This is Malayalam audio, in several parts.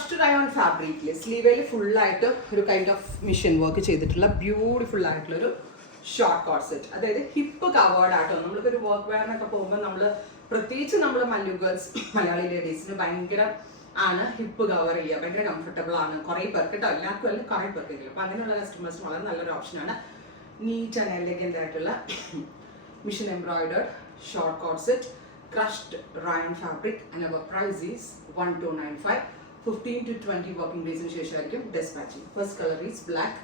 ക്രഷ്ഡ് റയോൺ ഫാബ്രിക്കിൽ സ്ലീവേൽ ഫുള്ളായിട്ട് ഒരു കൈൻഡ് ഓഫ് മിഷൻ വർക്ക് ചെയ്തിട്ടുള്ള ബ്യൂട്ടിഫുൾ ആയിട്ടുള്ള ഒരു ഷോർട്ട് കോട്ട് സെറ്റ്. അതായത് ഹിപ്പ് കവേർഡ് ആട്ടോ. നമ്മൾക്കൊരു വർക്ക് വെയറിനൊക്കെ പോകുമ്പോൾ നമ്മൾ പ്രത്യേകിച്ച് നമ്മൾ മല്ലു ഗേൾസ് മലയാളി ലേഡീസിന് ഭയങ്കര ആണ് ഹിപ്പ് കവർ ചെയ്യുക, ഭയങ്കര കംഫർട്ടബിൾ ആണ്. കുറേ പേർക്ക് കേട്ടോ, എല്ലാവർക്കും അല്ല കുറേ പേർക്കെങ്കിലും. അപ്പോൾ അങ്ങനെയുള്ള കസ്റ്റമേഴ്സിന് വളരെ നല്ലൊരു ഓപ്ഷനാണ്. നീറ്റ് ആൻഡ് എലഗൻ്റ് ആയിട്ടുള്ള machine embroidered short coat set, crushed rayon fabric, and our price is 1295. 15 to 20 working days in ശേഷമായിരിക്കും dispatching. First color is black,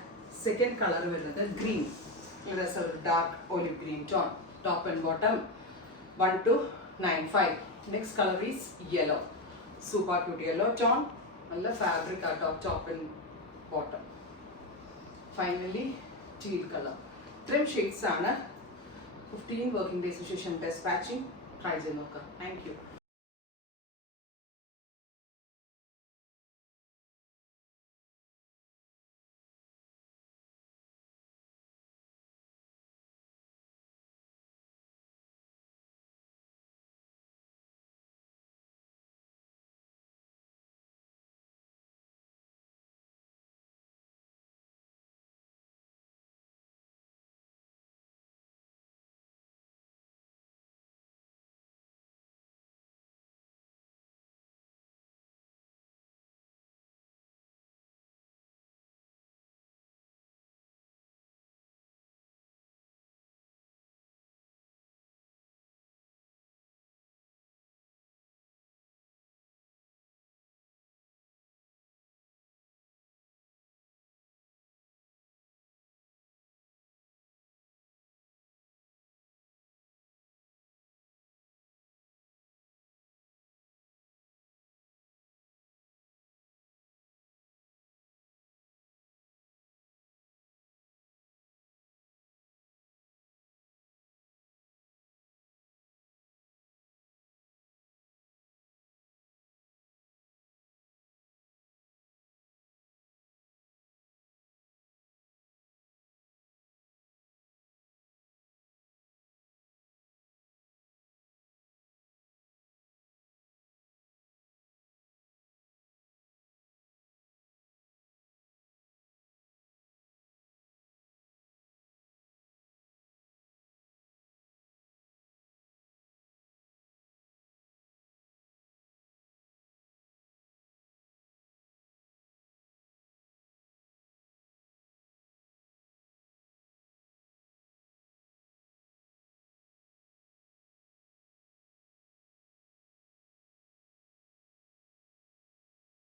second color വരുന്നത് green. It's a dark olive green tone. Top and bottom 1295. Next color is yellow. Super cute yellow tone. നല്ല fabric ആട്ടോ top and bottom. Finally teal color. Trim shades ആണ്. 15 working days in ശേഷം dispatching. Try to look. Thank you.